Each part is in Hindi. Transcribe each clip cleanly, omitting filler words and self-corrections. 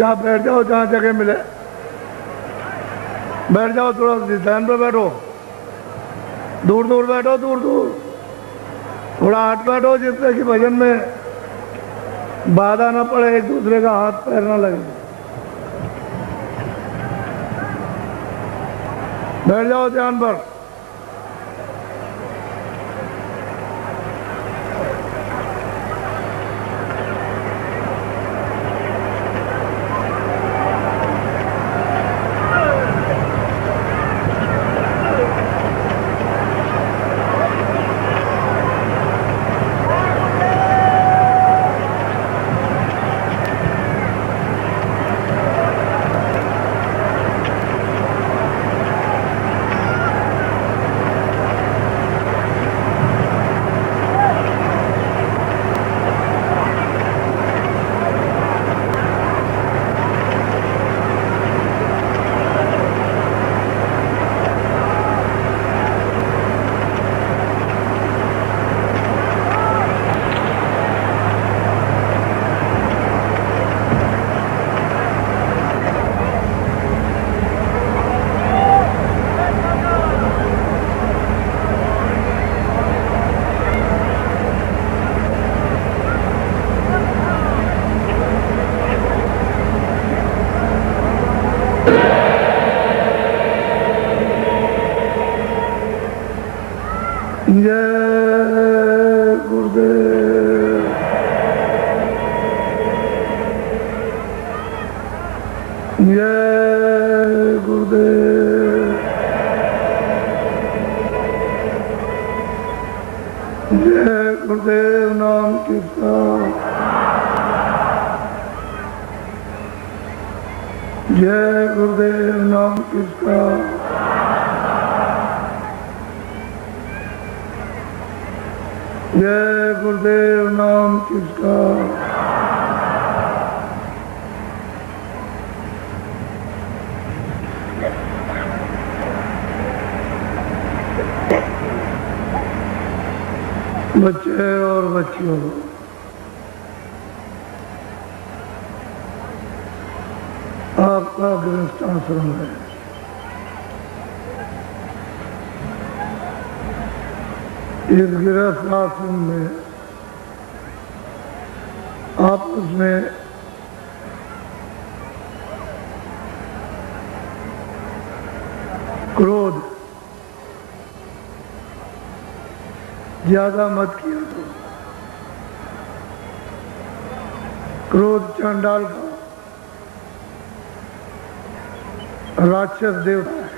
चुपचाप बैठ जाओ, जहाँ जगह मिले बैठ जाओ, थोड़ा ध्यान पे बैठो, दूर दूर बैठो, दूर दूर थोड़ा हट बैठो, जिससे कि भजन में बाधा ना पड़े, एक दूसरे का हाथ पैर ना लगे। बैठ जाओ ध्यान पर। जय गुरुदेव। जय गुरुदेव। जय गुरुदेव नाम किसका। जय गुरुदेव नाम किसका। जय गुरुदेव नाम किसका। बच्चे और बच्चियों, आपका गृहस्थ आश्रम है। इस गृहस्थ आश्रम में आपस में क्रोध ज्यादा मत किया करो। क्रोध चांडाल का राक्षस देवता है।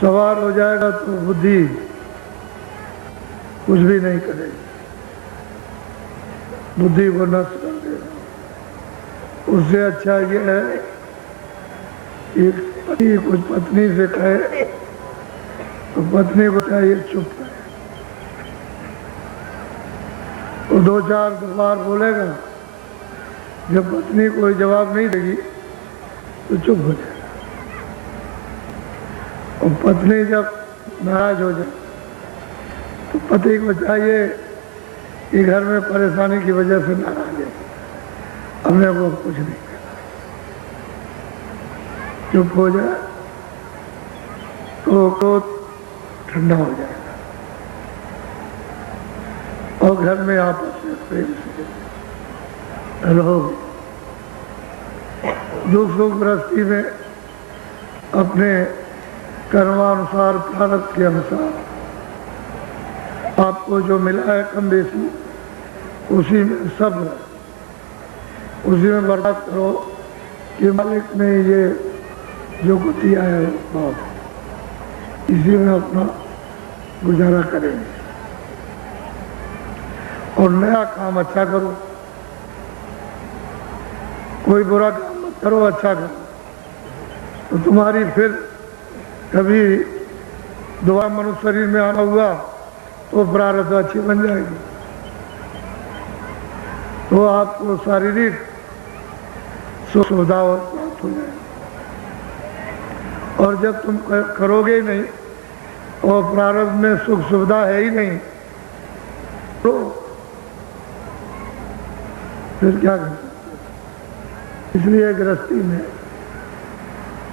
सवार हो जाएगा तो बुद्धि कुछ भी नहीं करेगी, बुद्धि को नष्ट कर देगा। उससे अच्छा ये है कि पति कुछ पत्नी से कहे तो पत्नी को चाहिए चुप रहे। वो दो चार बार बोलेगा, जब पत्नी कोई जवाब नहीं देगी तो चुप हो जाए। और पत्नी जब नाराज हो जाए तो पति को चाहिए कि घर में परेशानी की वजह से नाराज है, हमने वो कुछ नहीं कहा, चुप हो जाए तो क्रोध ठंडा हो जाएगा और घर में आपस में प्रेम से रहोगे। दुख सुख गृहस्थी में अपने कर्मानुसार प्रारब्ध के अनुसार आपको जो मिला है कम बेसी उसी में सब्र, उसी में बर्दाश्त करो कि मालिक ने ये जो कुछ दिया है बहुत, इसी में अपना गुजारा करेंगे। और नया काम अच्छा करो, कोई बुरा काम मत करो, अच्छा करो, तो तुम्हारी फिर कभी दोबारा मनुष्य शरीर में आना हुआ तो प्रारब्ध अच्छी बन जाएगी, तो आपको शारीरिक सुख सुविधा प्राप्त हो जाएगी। और जब तुम करोगे ही नहीं और प्रारब्ध में सुख सुविधा है ही नहीं तो फिर क्या कर सकते। इसलिए गृहस्थी में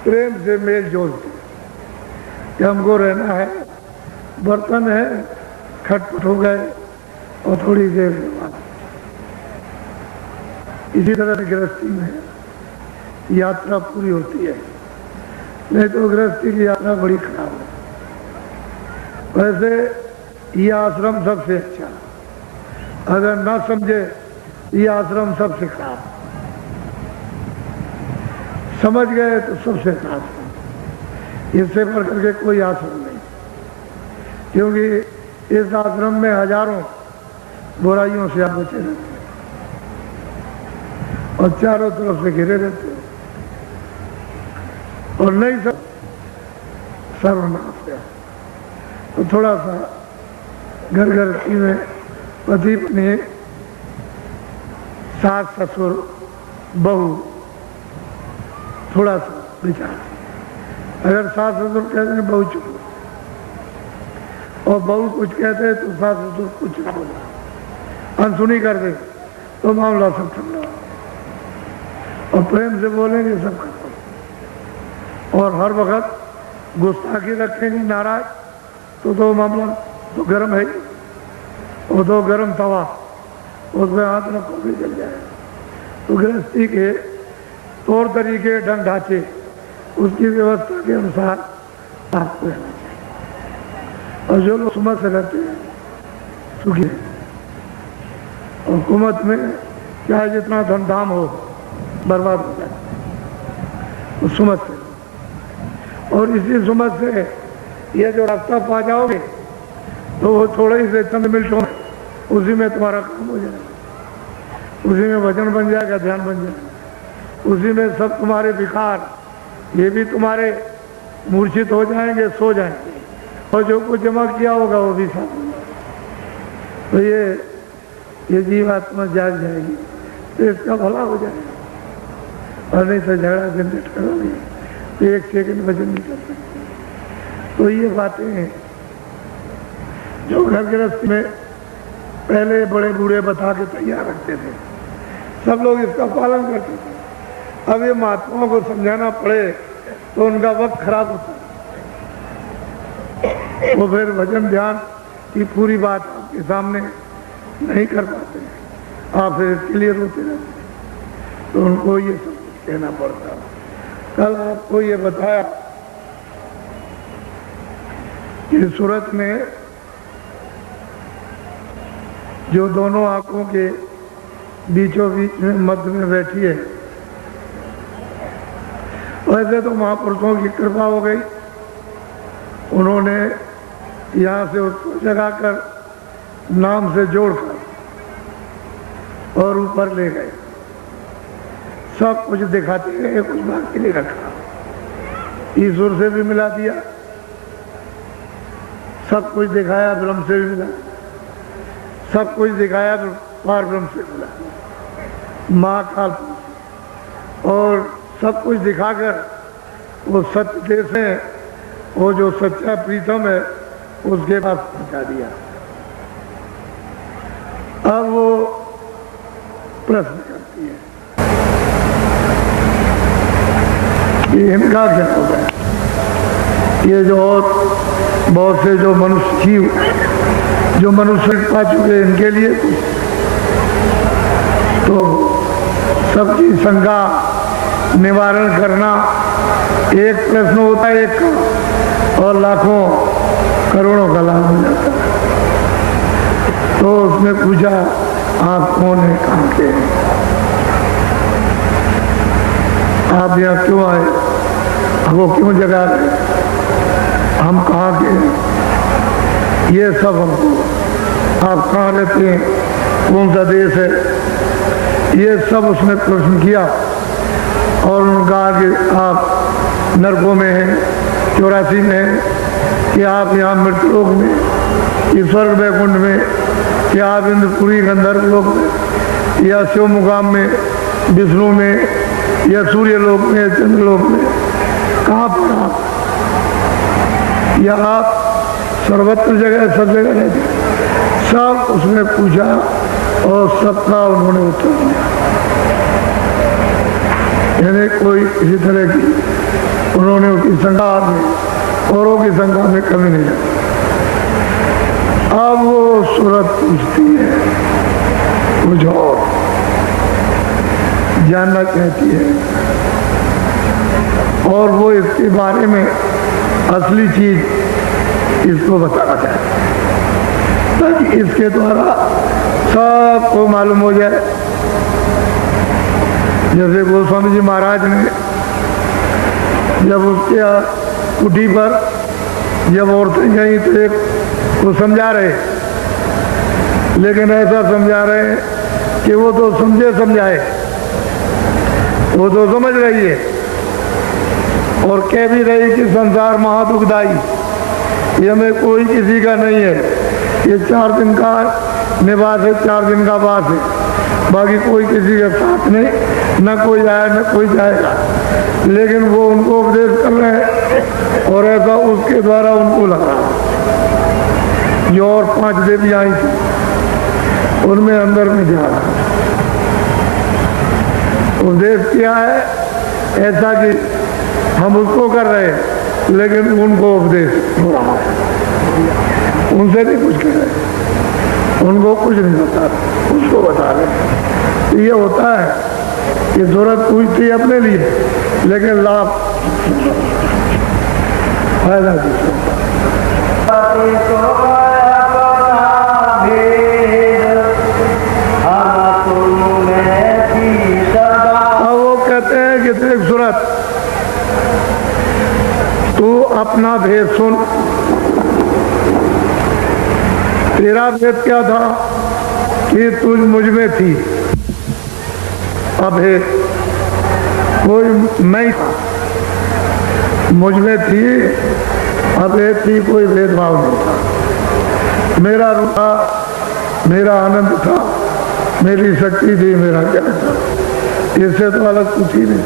प्रेम से मेल जोलते कि हमको रहना है, बर्तन है, खटपट हो गए और थोड़ी देर के बाद। इसी तरह से गृहस्थी में यात्रा पूरी होती है, नहीं तो गृहस्थी की यात्रा बड़ी खराब है। वैसे ये आश्रम सबसे अच्छा, अगर ना समझे ये आश्रम सबसे खराब, समझ गए तो सबसे खराब। इससे बढ़ करके कोई आश्रम नहीं, क्योंकि इस आश्रम में हजारों बुराइयों से आप बचे रहते हैं और चारों तरफ से घिरे रहते हैं और नहीं सब सर्वनाश है। तो थोड़ा सा घर गृहस्थी में पति पत्नी, सास ससुर बहू थोड़ा सा विचार। अगर सास ससुर कहते हैं बहू चुप और बहू कुछ कहते हैं तो सास ससुर कुछ ना बोला, अनसुनी कर दे तो मामला सब ठंडा और प्रेम से बोलेंगे सब खत्म। और हर वक्त गुस्ताखी रखेंगे नाराज तो मामला तो गर्म है, वो तो गर्म तवा, उसमें हाथ रखो भी जल जाए। तो गृहस्थी के तौर तरीके, ढंग ढांचे, उसकी व्यवस्था के अनुसार आपको रहना चाहिए। और जो लोग सुमत से रहते हैं सुखी है, और हुकूमत में चाहे जितना धन धाम हो बर्बाद हो जाए, तो सुमत से। और इसी सुमत से ये जो रास्ता पा जाओगे तो वो थोड़े ही से चंद मिनटों में उसी में तुम्हारा काम हो जाएगा, उसी में वचन बन जाएगा, ध्यान बन जाएगा, उसी में सब तुम्हारे विकार ये भी तुम्हारे मूर्छित हो जाएंगे, सो जाएंगे, और जो कुछ जमा किया होगा वो भी साथ होगा। तो ये जीवात्मा जाग जाएगी तो इसका भला हो जाएगा। और नहीं तो झगड़ा झंझट करोगे तो एक सेकंड वजन नहीं कर सकते। तो ये बातें हैं जो घर गृहस्थी में पहले बड़े बूढ़े बता के तैयार रखते थे, सब लोग इसका पालन करते थे। अब ये महात्माओं को समझाना पड़े तो उनका वक्त खराब होता है, वो फिर भजन ध्यान की पूरी बात आपके सामने नहीं कर पाते, आप फिर इसके लिए रोते रहते, तो उनको ये सब कहना पड़ता। कल आपको ये बताया कि सूरत में जो दोनों आंखों के बीचों बीच में मध्य में बैठी है, वैसे तो महापुरुषों की कृपा हो गई, उन्होंने यहाँ से उसको जगाकर नाम से जोड़कर और ऊपर ले गए, सब कुछ दिखाते गए, कुछ बाकी नहीं रखा। ईश्वर से भी मिला दिया, सब कुछ दिखाया, ब्रह्म से भी मिला, सब कुछ दिखाया, पार ब्रह्म से मिला, महाकाल, और सब कुछ दिखाकर वो सत्य देश है, वो जो सच्चा प्रीतम है उसके पास पहुंचा दिया। अब वो प्रश्न करती है कि इनका क्या होगा। ये जो और बहुत से जो मनुष्य जीव जो मनुष्य पा चुके इनके लिए तो सबकी शंका निवारण करना एक प्रश्न होता है, एक और लाखों करोड़ों का लाभ हो जाता है। तो उसने पूछा आप कौन है, कहाँ के हैं, आप यहाँ क्यों आए, वो क्यों जगा रहे, हम कहाँ के हैं, ये सब हमको, आप कहाँ रहते हैं, कौन सा देश है, ये सब उसने प्रश्न किया। और उन्होंने कहा कि आप नरकों में हैं, 84 में हैं, कि आप यहाँ मृतलोक में, कि स्वर्ग वैकुंठ में, कि आप इंद्रपुरी गंधर्व लोक में, या शिव मुकाम में, विष्णु में, या सूर्य लोक में, चंद्रलोक में, कहाँ पर आप, या आप सर्वत्र जगह सब जगह रहते, सब उसने पूछा और सबका उन्होंने उत्तर दिया। यानी कोई किसी तरह की उन्होंने उसकी संख्या में औरों की संख्या में कमी नहीं है। अब वो सूरत पूछती है कुछ और, जानना चाहती है, और वो इसके बारे में असली चीज इसको बताना चाहती है ताकि इसके द्वारा सबको मालूम हो जाए। जैसे गोस्वामी जी महाराज ने जब उसके कुटी पर जब औरतें गई तो एक को समझा रहे, लेकिन ऐसा समझा रहे कि वो तो समझे समझाए, वो तो समझ रही है और कह भी रही कि संसार महादुखदाई, ये में कोई किसी का नहीं है, ये 4 दिन का निवास है, 4 दिन का वास है, बाकी कोई किसी के साथ नहीं, न कोई आया न कोई जाएगा। लेकिन वो उनको उपदेश कर रहे हैं और ऐसा उसके द्वारा उनको लग रहा है। जो और 5 देवियाँ आई थी उनमें अंदर में जा रहा है। उपदेश किया है ऐसा कि हम उसको कर रहे हैं, लेकिन उनको उपदेश हो रहा है, उनसे नहीं कुछ कह रहे, उनको कुछ नहीं बता रहे, उसको बता रहे। ये होता है कि जरूरत पूछती अपने लिए, लेकिन लाभ फायदा अब वो कहते हैं कि देख सूरत, तू अपना भेद सुन। तेरा भेद क्या था कि तू मुझ में थी, अभेद कोई मैं था, मुझ में थी, अभेद थी, कोई भेदभाव नहीं था। मेरा रूप था, मेरा आनंद था, मेरी शक्ति थी, मेरा ज्ञान था, इससे तो अलग कुछ ही नहीं।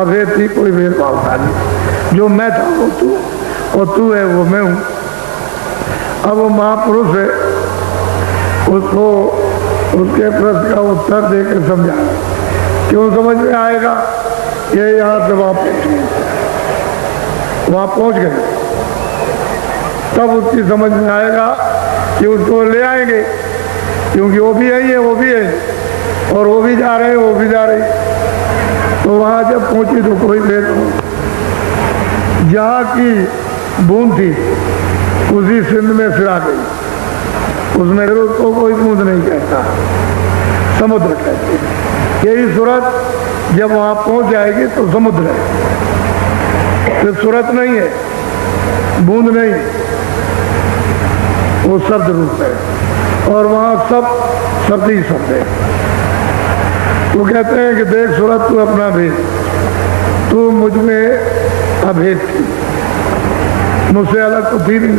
अभेद थी, कोई भेदभाव था नहीं। जो मैं था वो तू, और तू है वो मैं हूँ। अब वो महापुरुष है, उसको उसके प्रश्न का उत्तर देकर समझा, क्यों समझ में आएगा। ये यहाँ से वहाँ पहुँच गए, तब उसकी समझ में आएगा कि उसको ले आएंगे, क्योंकि वो भी है, वो भी है, और वो भी जा रहे हैं, वो भी जा रही। तो वहाँ जब पहुँची तो कोई भेद नहीं, जहाँ की बूंद थी उसी सिंध में फिरा गई, उसमें उसको कोई बूंद नहीं कहता, समुद्र कहते हैं। यही सूरत जब वहाँ पहुँच जाएगी तो समुद्र है, फिर सूरत नहीं है, बूंद नहीं, वो शब्द रूप है, और वहाँ सब शब्द ही शब्द है। तो कहते हैं कि देख सूरत, तू अपना भेद, तू मुझ में अभेद थी, मुझसे अलग तो थी नहीं,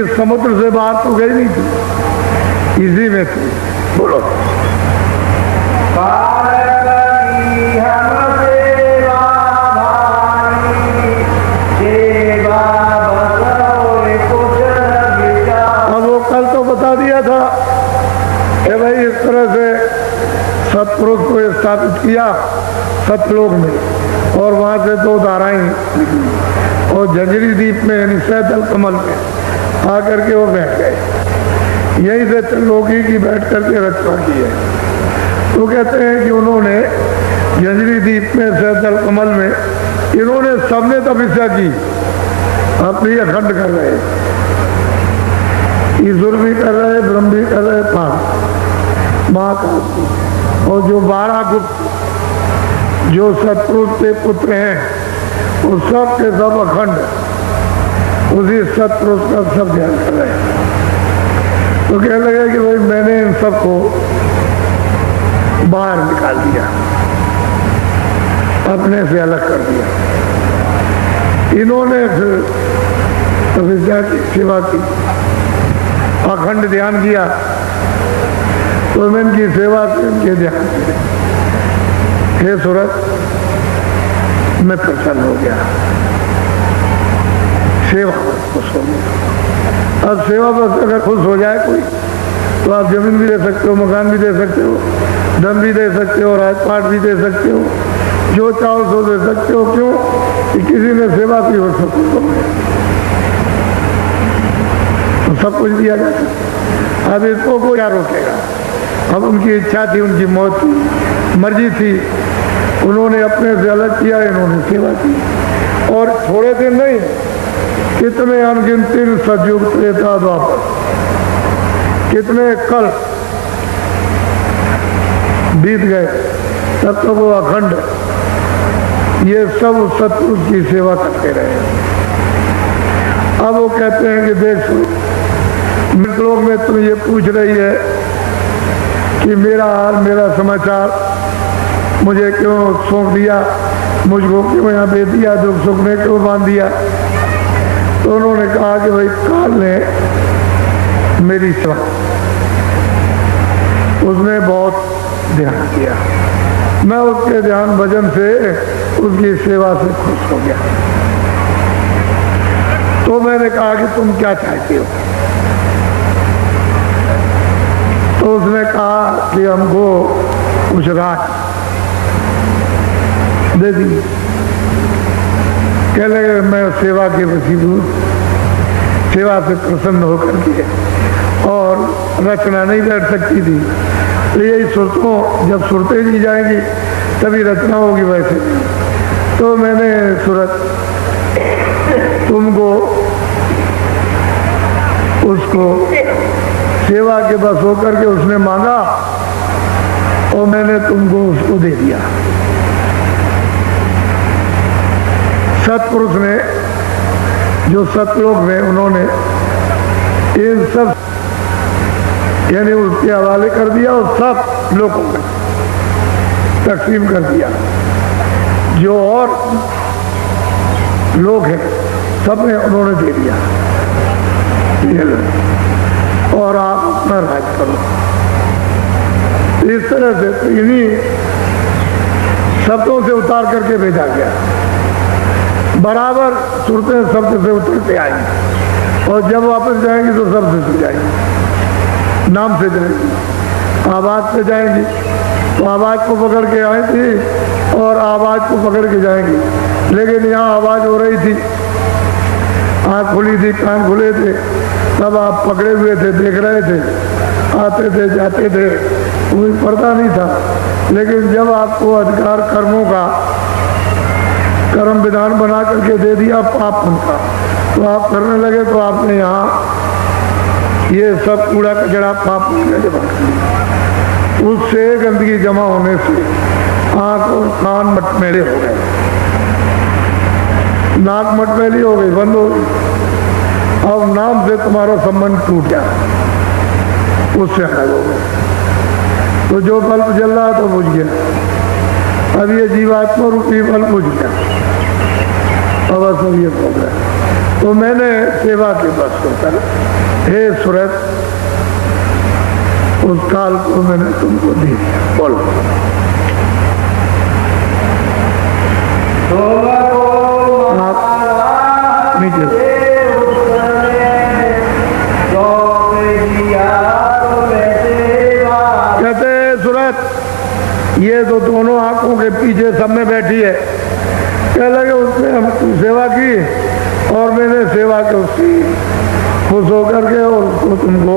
इस समुद्र से बाहर तो गई नहीं थी, इसी में थी। बोलो अब वो कल तो बता दिया था कि भाई इस तरह से सतपुरुष को स्थापित किया सतलोक में, और वहाँ से 2 धाराएं, और जंजरी द्वीप में यानी सैदल कमल में आकर के वो बैठ गए। यहीं से त्रिलोकी की बैठ करके रचना की है। तो कहते हैं कि उन्होंने जंजरी द्वीप में सैदल कमल में इन्होंने सबने तपस्या की, अपनी अखंड कर रहे, ईश्वर भी कर रहे, ब्रह्म भी कर रहे, महाकाल, और जो 12 गुप्त जो सतपुरुष के पुत्र हैं वो सब के सब अखंड उसी सतपुरुष का सब ध्यान कर रहे हैं। तो कहने लगे कि भाई मैंने इन सबको बाहर निकाल दिया, अपने से अलग कर दिया। इन्होंने फिर तपस्या की, सेवा की, अखंड ध्यान किया, तो मैं इनकी सेवा से इनके ध्यान से हे सूरत मैं प्रसन्न हो गया, सेवा खुश हो गया। अब सेवा बस अगर खुश हो जाए कोई तो आप जमीन भी दे सकते हो, मकान भी दे सकते हो, धन भी दे सकते हो, राजपाट भी दे सकते हो, जो चाहो सो दे सकते हो। क्यों कि किसी ने सेवा की हो सब तो सब कुछ दिया जाता। अब इसको कोई क्या रोकेगा? अब उनकी इच्छा थी, उनकी मौत की मर्जी थी, उन्होंने अपने से अलग किया, इन्होंने सेवा की। और थोड़े दिन नहीं, कितने अनगिनती सतयुग त्रेता द्वापर, कितने कल बीत गए, तब तो वो अखंड ये सब सतपुरुष की सेवा करते रहे। अब वो कहते हैं कि देख लोग में तुम ये पूछ रही है कि मेरा हाल, मेरा समाचार मुझे क्यों सौंप दिया, मुझको क्यों यहाँ भेज दिया, दुख सुख में क्यों बांध दिया। तो उन्होंने कहा कि भाई काल ने मेरी सेवा, उसने बहुत ध्यान किया, मैं उसके ध्यान भजन से, उसकी सेवा से खुश हो गया। तो मैंने कहा कि तुम क्या चाहती हो? तो उसने कहा कि हमको कुछ राज दे दी। कह लगे मैं सेवा के वसीब हूँ, सेवा से प्रसन्न होकर के, और रचना नहीं बैठ सकती थी। तो यही सुरतों जब सुरतें दी जाएंगी तभी रचना होगी, वैसे नहीं। तो मैंने सूरत तुमको उसको सेवा के बस होकर के उसने मांगा और मैंने तुमको उसको दे दिया। सतपुरुष ने, जो सतलोक में, उन्होंने इन सब यानी उसके हवाले कर दिया और सब लोगों में तकसीम कर दिया। जो और लोग हैं सब में उन्होंने दे दिया, ये लो और आप अपना राज करो। इस तरह से तो इन्हीं शब्दों से उतार करके भेजा गया। बराबर सुरतें शब्द से उतरते आएंगी और जब वापस जाएंगी तो शब्द से जाएंगी, नाम से जाएंगी, आवाज से जाएंगी तो आवाज को पकड़ के आई थी और आवाज को पकड़ के जाएंगी। लेकिन यहाँ आवाज हो रही थी, आँख खुली थी, कान खुले थे, तब आप पकड़े हुए थे, देख रहे थे, आते थे जाते थे, कोई पर्दा नहीं था। लेकिन जब आपको अधिकार कर्मों का कर्म विधान बना करके दे दिया पाप उनका, तो आप करने लगे। तो आपने यहाँ ये सब कूड़ा कचरा पाप उससे गंदगी जमा होने से आँख और कान मटमेले हो गए, नाक मटमेली हो गई, बंद हो गई। अब नाम से तुम्हारा संबंध टूट गया, उससे अलग हो गए। तो जो बल्ब जल रहा तो बुझ गया, अब ये जीवात्मा रूपी बल्ब बुझ गया, अब सब ये हो गया। तो मैंने सेवा के बस होकर, हे सूरत, उस काल को मैंने तुमको दी। बोलो आप नीचे कहते सूरत, ये तो दोनों आंखों के पीछे सब में बैठी है। कह लगे उसने हम सेवा की और मैंने सेवा की उसकी, खुश होकर के और उसको तुमको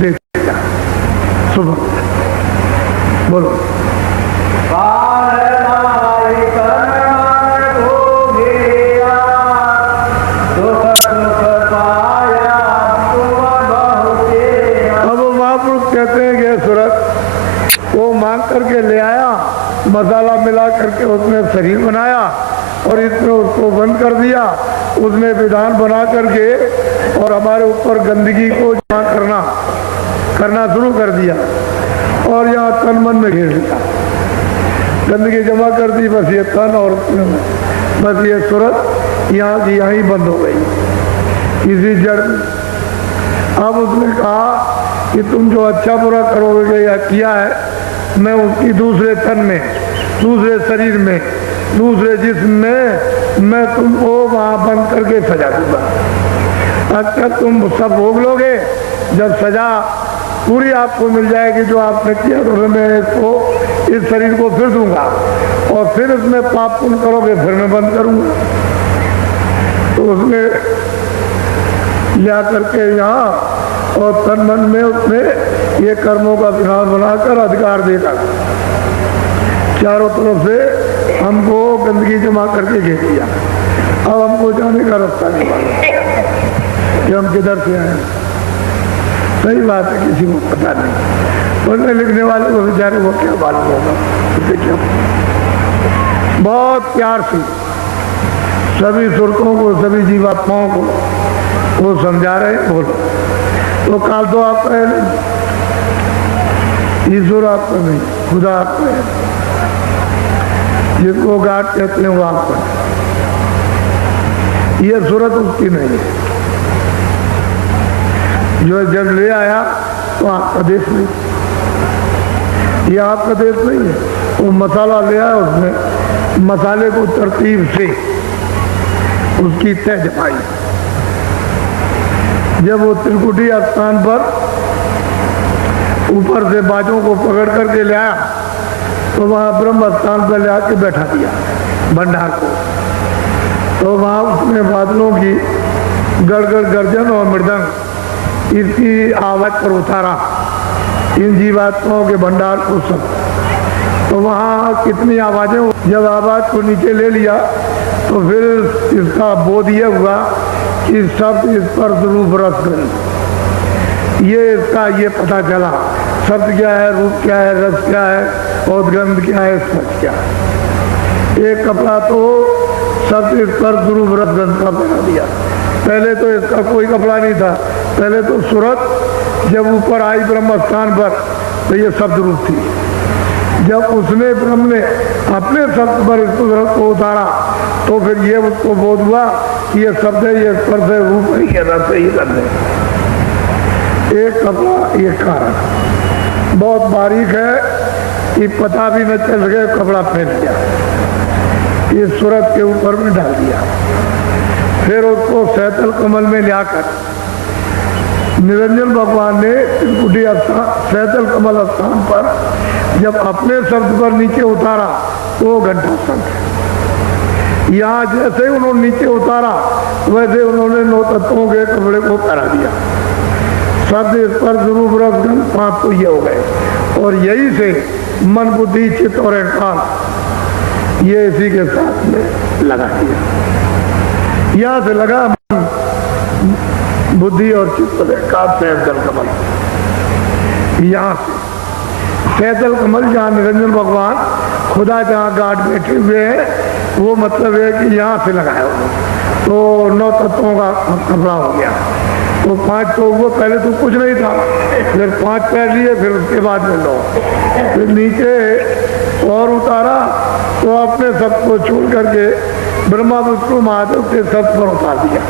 दे दिया। सुबह बोलो करके ले आया, मसाला मिला करके उसने शरीर बनाया और इसमें उसको बंद कर दिया। उसने विधान बना करके और हमारे ऊपर गंदगी को जमा करना शुरू कर दिया और यहाँ तन मन में घेर लिया, गंदगी जमा कर दी। बस ये तन और बस ये सूरत यहाँ की यहाँ ही बंद हो गई किसी जड़ में। अब उसने कहा कि तुम जो अच्छा बुरा करोगे या किया है, मैं उसकी दूसरे तन में, दूसरे शरीर में, दूसरे जिस्म में मैं तुमको वहाँ बंद करके सजा दूंगा। अच्छा तुम सब भोग लोगे, जब सजा पूरी आपको मिल जाएगी जो आपने किया, तो मैं इसको, इस शरीर को फिर दूंगा और फिर इसमें पाप पुण्य करोगे फिर मैं बंद करूंगा। तो उसने लिया करके यहाँ और तन मन में उसने ये कर्मों का विधान बनाकर अधिकार देकर चारों तरफ से हमको गंदगी जमा करके घेर दिया। अब हमको जाने का रास्ता नहीं मालूम कि हम किधर से आए। सही बात है, किसी को पता नहीं, पढ़ने लिखने वाले को बेचारे को क्या मालूम होगा। उसे क्या, बहुत प्यार से सभी सुरतों को, सभी जीवात्माओं को वो समझा रहे हैं। बोलो तो काल तो आपका है नहीं, ईश्वर आपका नहीं, खुदा आपका है, जिसको गाड कहते हैं वो आपका है। ये सूरत उसकी नहीं है। जो जब ले आया तो आपका देश नहीं, ये आपका देश नहीं है। वो मसाला ले आया, उसने मसाले को तरतीब से उसकी तय जमाई। जब वो त्रिकुटी स्थान पर ऊपर से बाजों को पकड़ करके ले आया तो वहाँ ब्रह्म स्थान पर ले आके बैठा दिया भंडार को। तो वहाँ उसने बादलों की गड़गड़ गर्जन और मृदंग इसकी आवाज पर उतारा इन जीवात्माओं के भंडार को सब। तो वहाँ कितनी आवाजें, जब आवाज को नीचे ले लिया तो फिर इसका बोध ये हुआ कि शब्द स्पर्श रूप रस गंध, ये इसका ये पता चला शब्द क्या है, रूप क्या है, रस क्या है और गंध क्या है, स्पर्श क्या है। एक कपड़ा तो शब्द स्पर्श रूप रस गंध का बना दिया। पहले तो इसका कोई कपड़ा नहीं था। पहले तो सूरत जब ऊपर आई ब्रह्म स्थान पर तो ये शब्द रूप थी। जब उसने ब्रह्म ने अपने शब्द पर इस सूरत को उतारा तो फिर ये उसको बोध हुआ कि ये शब्द है, ये स्पर्श है, रूप है, ये रस है, ये गंध है। एक कपड़ा एक कारण बहुत बारीक है कि पता भी न चल सके, कपड़ा पहन लिया, इस सूरत के ऊपर में डाल दिया। फिर उसको सैतल कमल में लाकर निरंजन भगवान ने त्रिकुटी सैतल कमल स्थान पर जब अपने शब्द पर नीचे उतारा तो घंटा शब्द। यहाँ जैसे ही उन्होंने नीचे उतारा वैसे उन्होंने 9 तत्वों के कपड़े को पहना दिया। शब्द स्पर्श रूप रस गंध 5 तो ये हो गए। और यही से मन बुद्धि चित्त और अहंकार ये इसी के साथ में लगा दिया। यहाँ से लगा बुद्धि और चित्त अहंकार सैतल कमल। यहाँ से सैतल कमल जहाँ निरंजन भगवान खुदा जहाँ गाड बैठे हुए हैं वो मतलब है कि यहाँ से लगाया उन्होंने। तो 9 तत्वों का कपड़ा हो गया। तो 5 तो वो पहले तो कुछ नहीं था, फिर 5 पहन लिए, फिर उसके बाद में 9, फिर नीचे और उतारा तो अपने सब को छोड़ करके ब्रह्मा विष्णु महादेव के सब पर उतार दिया।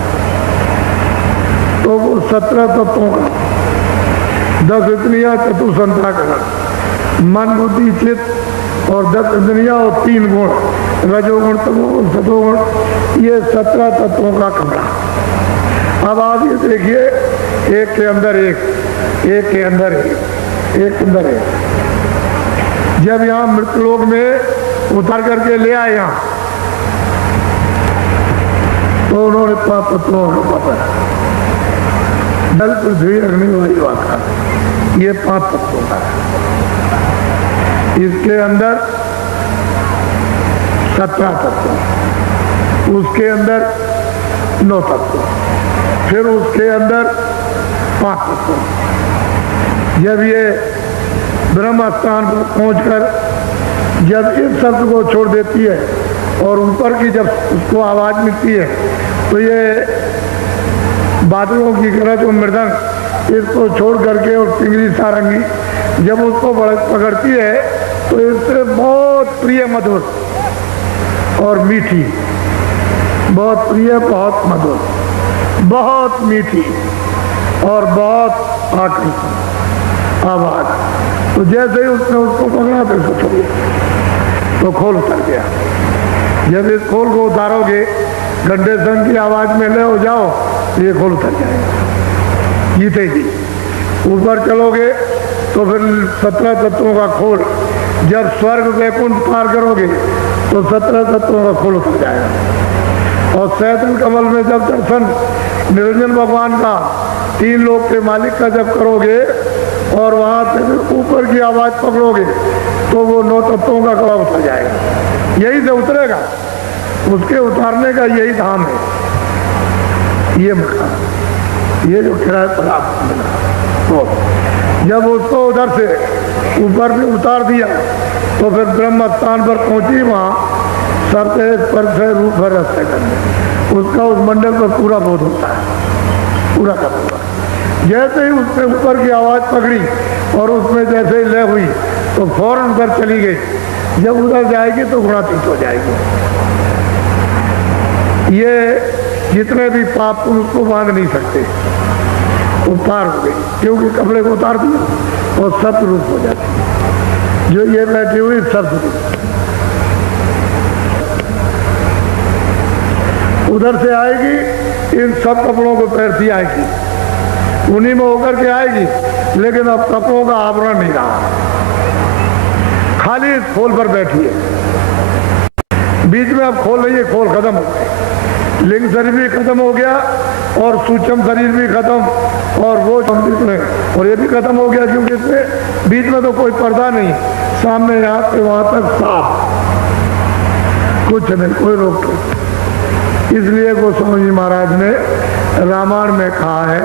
तो वो 17 तत्वों का 10 इंद्रियां चतुर्संताकरण मन बुद्धि चित्त और 10 इंद्रियां और 3 गुण रजोगुण तमोगुण सतोगुण, ये 17 तत्वों का कमरा। अब आप ये देखिए, एक के अंदर एक, एक के अंदर एक, एक के अंदर एक। जब यहाँ मृतलोक में उतार करके ले आए यहाँ तो उन्होंने 5 तत्वों का बताया, जल पृथ्वी अग्नि वायु आकाश, ये 5 तत्वों का है। इसके अंदर 17 तत्व, उसके अंदर 9 तत्व, फिर उसके अंदर 5 तत्व। जब ये ब्रह्म स्थान पर पहुंचकर जब इस शब्द को छोड़ देती है और ऊपर की जब उसको आवाज मिलती है तो ये बादलों की गरज और मृदंग इसको छोड़ करके और पिंगली सारंगी जब उसको पकड़ती है तो इससे बहुत प्रिय मधुर और मीठी, बहुत प्रिय, बहुत मधुर, बहुत मीठी और बहुत आकर्षक आवाज। तो जैसे ही उसने उसको पकड़ा तो इसको छोड़ दिया तो खोल उतर गया। जब इस खोल को उतारोगे घंटे संग की आवाज में ले हो जाओ तो ये खोल उतर जाएगा जीते जी। ऊपर चलोगे तो फिर 17 तत्वों का खोल, जब स्वर्ग वैकुंठ पार करोगे तो 17 तत्वों का खोल उतर जाएगा। और सैतन कमल में जब दर्शन निरंजन भगवान का 3 लोक के मालिक का जब करोगे और वहाँ से फिर ऊपर की आवाज़ पकड़ोगे तो वो 9 तत्वों का कड़ा उतर जाएगा। यही से उतरेगा, उसके उतारने का यही धाम है। ये मकान, ये जो किराए पर आपको मिला, तो जब उसको उधर से ऊपर भी उतार दिया तो फिर ब्रह्म स्थान पर पहुंची, वहाँ सरते स्पर्श रूप भर रस्ते करने, उसका उस मंडल पर पूरा बोध होता है, पूरा का पूरा। जैसे ही उसने ऊपर की आवाज़ पकड़ी और उसमें जैसे ही लय हुई तो फौरन उधर चली गई। जब उधर जाएगी तो गुणातीत हो जाएगी। ये जितने भी पाप उसको बांध नहीं सकते, वो पार हो गई, क्योंकि कपड़े को उतार दिया और सत्य रूप हो जाती है। जो ये बैठी हुई सत्य रूप उधर से आएगी, इन सब कपड़ों को पहनती आएगी, उन्हीं में होकर के आएगी, लेकिन अब कपड़ों का आवरण नहीं रहा, खाली इस खोल पर बैठी है। बीच में अब खोल रही है, खोल खत्म हो गए, लिंग शरीर भी खत्म हो गया और सूक्ष्म शरीर भी खत्म और वो में और ये भी खत्म हो गया, क्योंकि इसमें बीच में तो कोई पर्दा नहीं, सामने यहाँ से वहाँ तक साफ, कुछ नहीं, कोई रोक टोक। इसलिए गोस्वामी जी महाराज ने रामायण में कहा है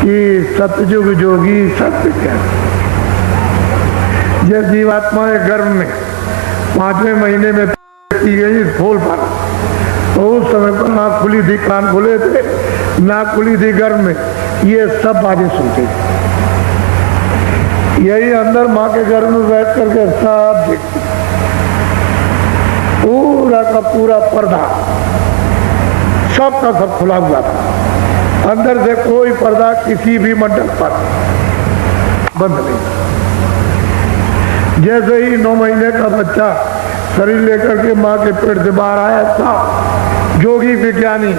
कि सतयुग जोगी सत्य क्या, जब जीवात्मा के गर्भ में 5वें महीने में की गई इस फूल पर, तो उस समय पर नाक खुली थी, कान खुले थे, नाक खुली थी गर्भ में, ये सब बातें सुनते थे। यही अंदर माँ के गर्भ में बैठ करके सब देखते, पूरा का पूरा पर्दा सबका सब खुला हुआ था, अंदर से कोई पर्दा किसी भी मंडल पर बंद नहीं। जैसे ही 9 महीने का बच्चा शरीर लेकर के माँ के पेट से बाहर आया था, जोगी विज्ञानी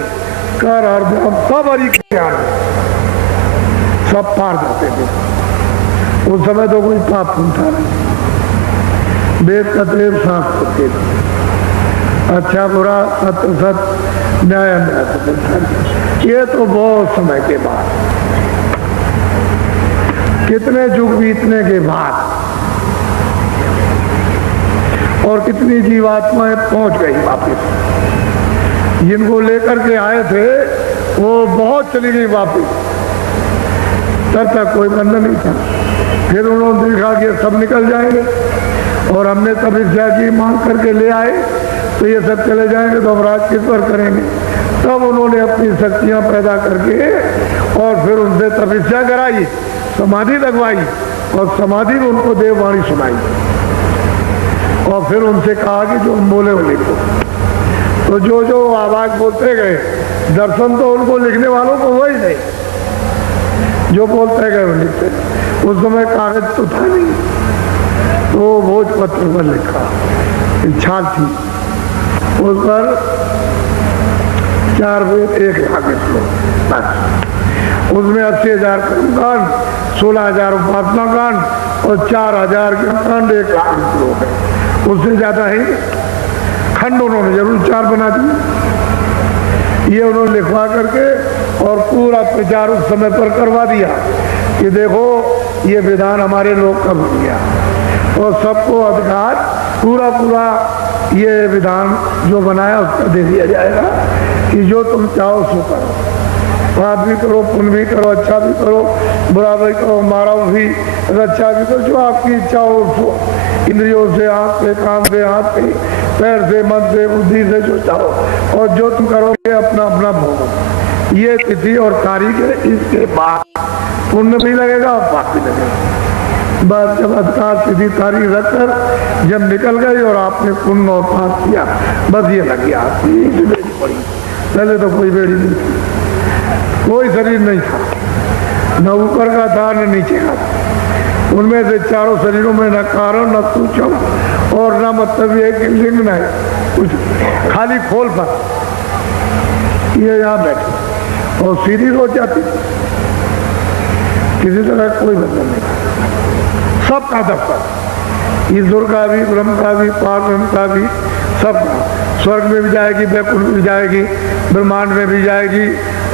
कर अर्धम सब हरि ज्ञान सब पार जाते थे। उस समय तो कोई पाप था नहीं, वेद कतरेव शास्त्र थे, अच्छा बुरा सत्य सत्य न्याय अन्याय। ये तो बहुत समय के बाद, कितने युग बीतने के बाद और कितनी जीवात्माएं पहुंच गई वापिस। जिनको लेकर के आए थे वो बहुत चली गई वापिस, तब तक कोई बंधन नहीं था। फिर उन्होंने देखा कि सब निकल जाएंगे और हमने तपस्या की मांग करके ले आए तो ये सब चले जाएंगे, तो हम राज किस पर करेंगे। तब उन्होंने अपनी शक्तियां पैदा करके और फिर उनसे तपस्या कराई, समाधि लगवाई और समाधि में उनको देववाणी सुनाई और फिर उनसे कहा कि जो हम बोले वो लिखो। तो जो जो आवाज बोलते गए, दर्शन तो उनको लिखने वालों को हुआ ही नहीं, जो बोलते गए वो लिखते। उस समय कागज तो था नहीं, तो भोजपत्र पर लिखा, छाल थी, उस पर 4 वेद 1 लाख श्लोक, उसमें 80,000 कर्मकांड, 16,000 उपासना कांड और 4,000 के कांड 1 लाख श्लोक है। उससे ज्यादा ही खंड उन्होंने जरूर 4 बना दिए। ये उन्होंने लिखवा करके और पूरा प्रचार उस समय पर करवा दिया कि देखो ये विधान हमारे लोग का बन गया और सबको अधिकार पूरा पूरा ये विधान जो बनाया उसका दे दिया जाएगा कि जो तुम चाहो सो करो, पाप भी करो, पुण्य भी करो, अच्छा भी करो, बुरा भी करो, मारो भी, अच्छा भी करो, जो आपकी इच्छा हो उसको इंद्रियों से, आँख से, कान से, हाथ से, पैर से, मन से, बुद्धि से जो चाहो और जो तुम करोगे अपना अपना भोगो। ये तिथि और तारीख है, इसके बाद पुण्य भी लगेगा और पाप भी लगेगा। बस जब अधिकार तिथि तारीख रखकर जब निकल गई और आपने पुण्य और पाप किया, बस ये लग गया, बेड़ी पड़ी। पहले तो कोई बेड़ी नहीं थी, कोई शरीर नहीं था, न ऊपर का था न नीचे का था। उनमें से चारों शरीरों में न कारण न सूक्ष्म और न मतलब ये कि लिंग न कुछ, खाली खोल पर ये यहाँ बैठे और सीधी हो जाती किसी तरह कोई बंधन नहीं, सबका दफ्तर, ईश्वर का भी, ब्रह्म का भी, पार ब्रह्म का भी, सबका। स्वर्ग में भी जाएगी, वैकुंठ में भी जाएगी, ब्रह्मांड में भी जाएगी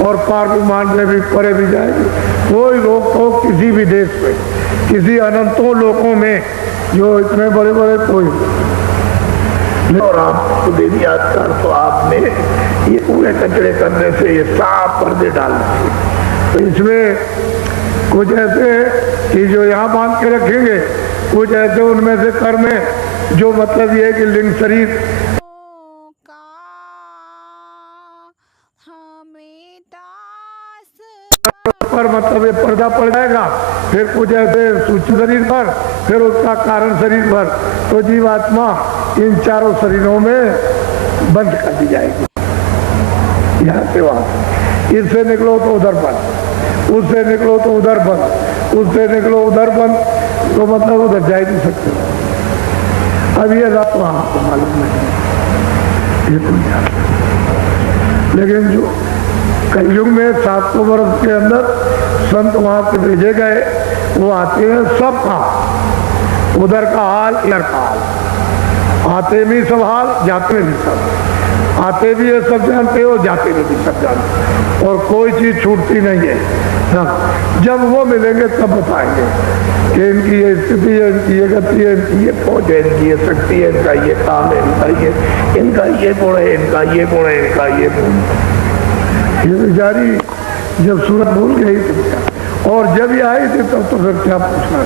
और पार ब्रह्मांड में भी, परे भी जाएगी। कोई रोक टोक किसी भी देश में, किसी अनंतों लोकों में जो इतने बड़े बड़े कोई। और आपको दे दिया कर तो आपने ये पूरे कचरे करने से ये साफ पर्दे डालने थे। तो इसमें कुछ ऐसे कि जो यहाँ बांध के रखेंगे, कुछ ऐसे उनमें से कर्म है जो मतलब ये है कि लिंग शरीर पर मतलब ये पर्दा पड़ जाएगा, फिर कुछ ऐसे सूक्ष्म शरीर पर, फिर उसका कारण शरीर पर। तो जीवात्मा इन चारों शरीरों में बंद कर दी जाएगी, यहाँ से वहां। इससे निकलो तो उधर बंद, उससे निकलो तो उधर बंद, उससे निकलो उधर बंद, तो मतलब उधर जा ही नहीं सकते। अब ये रात वहां को मालूम नहीं, ये तो नहीं। लेकिन जो कलयुग में 700 वर्ष के अंदर संत वहां से भेजे गए, वो आते हैं सबका, उधर का हाल इधर का हाल, आते भी सब हाल, जाते भी सब, आते भी ये सब जानते हो, जाते भी सब जानते, और कोई चीज छूटती नहीं है ना। जब वो मिलेंगे तब बताएंगे कि इनकी ये स्थिति है, इनकी ये गति है, इनकी ये पहुंच है, इनकी ये शक्ति है, इनका ये काम है, इनका ये गुण है, इनका ये गुण है, इनका ये गुण। ये बेचारी जब सूरत भूल गई तो क्या, और जब ये आई थी तब तो फिर क्या पूछना।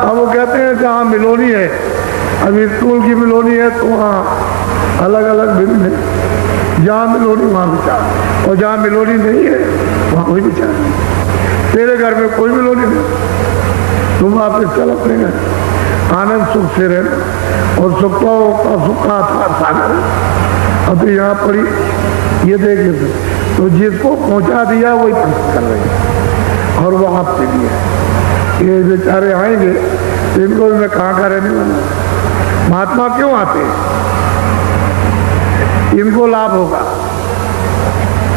अब वो कहते हैं जहाँ मिलोनी है, अभी स्कूल की मिलोनी है तो वहाँ अलग अलग भिन्न है, जहाँ मिलोनी वहाँ विचार, और जहाँ मिलोनी नहीं है वहाँ कोई विचार नहीं। तेरे घर में कोई मिलोनी नहीं, तुम वापस चल अपने घर, आनंद सुख से रहे, और सुख का सुखा था सागर। अब यहाँ पड़ी ये देख लेते, तो जिसको पहुंचा दिया वही प्रश्न कर रहे हैं, और वो आपके लिए। ये बेचारे आएंगे तो इनको भी मैं कहाँ का रहने वाला। महात्मा क्यों आते हैं? इनको लाभ होगा।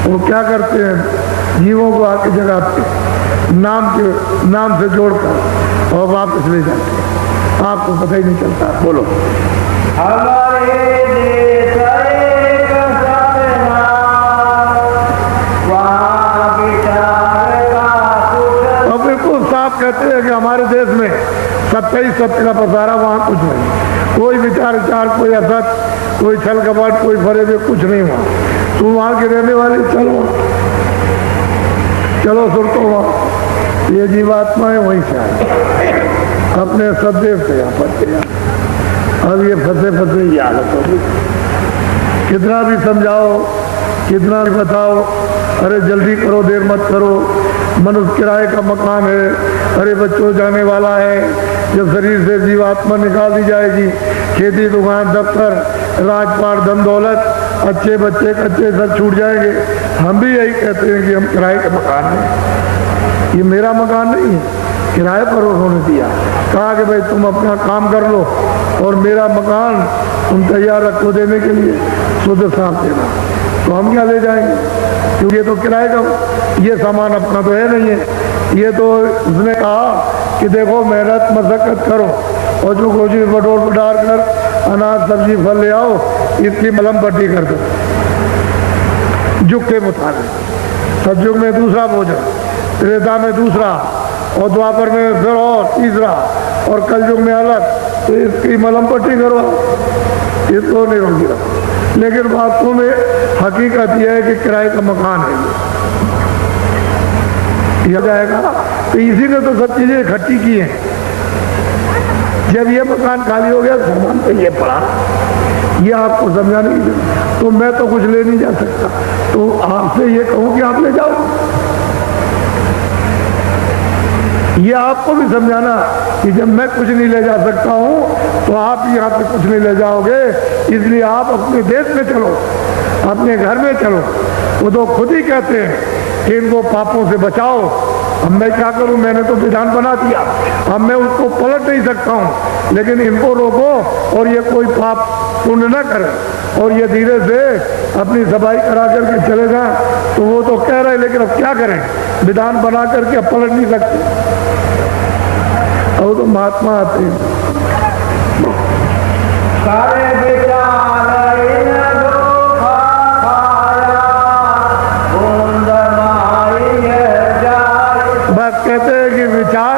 वो क्या करते हैं? जीवों को आके जगाते हैं, नाम से जोड़कर, और वापस ले जाते हैं, आपको पता ही नहीं चलता। बोलो। हमारे देश अब बिल्कुल साफ कहते हैं कि हमारे देश में सत्य ही सत्य का पसारा, वहाँ कुछ नहीं, कोई विचार, कोई असत, कोई छल कपट, कोई फरेबे, कुछ नहीं वहाँ। तुम वहाँ के रहने वाले चलो, चलो सुरतो वहाँ। ये जीवात्मा है वहीं से आए, अपने सदैव से यहाँ पर। अब ये फंसे ये हालत होगी। कितना भी समझाओ, कितना भी बताओ, अरे जल्दी करो, देर मत करो, मनुष्य किराए का मकान है, अरे बच्चों जाने वाला है, जब शरीर से जीवात्मा निकाल दी जाएगी, खेती दुकान दफ्तर राजपाट धन दौलत, अच्छे बच्चे कच्चे सब छूट जाएंगे। हम भी यही कहते हैं कि हम किराए का मकान है, ये मेरा मकान नहीं है, किराए पर उन्होंने दिया, कहा कि भाई तुम अपना काम कर लो और मेरा मकान तुम तैयार रखो देने के लिए, शुद्ध साफ देना। तो हम क्या ले जाएंगे, क्योंकि ये तो किराए का, ये सामान अपना तो है नहीं है। ये तो उसने कहा कि देखो मेहनत मशक्कत करो और जो कोशिश बटोर बटार कर अनाज सब्जी फल ले आओ, इसकी मलम पट्टी कर दो युग के मुताबिक। सतयुग में दूसरा भोजन, त्रेता में दूसरा, और द्वापर में फिर और तीसरा, और कलयुग में अलग। तो इसकी मलम पट्टी करो, इसको नहीं रोकी रखो। लेकिन वास्तव में हकीकत यह है कि किराए का मकान है ये जाएगा। तो इसी ने तो सब चीजें इकट्ठी की हैं। जब ये मकान खाली हो गया, सामान तो ये पड़ा, ये आपको समझाने की जरूरत, तो मैं तो कुछ ले नहीं जा सकता, तो आपसे ये कहूं कि आप ले जाओ। ये आपको भी समझाना कि जब मैं कुछ नहीं ले जा सकता हूं, तो आप यहाँ से कुछ नहीं ले जाओगे, इसलिए आप अपने देश में चलो, अपने घर में चलो। वो तो खुद ही कहते हैं कि इनको पापों से बचाओ। अब मैं क्या करूं, मैंने तो विधान बना दिया, अब मैं उसको पलट नहीं सकता हूं, लेकिन इनको रोको और ये कोई पाप पुण्य न करे और ये धीरे से अपनी सफाई करा करके चले जाएं। तो वो तो कह रहे हैं, लेकिन अब क्या करें, विधान बना करके अब पलट नहीं सकते। अब तो महात्मा आते हैं। सारे विचार इन धोखा खाया, बूंद माई जाए। बस कहते हैं कि विचार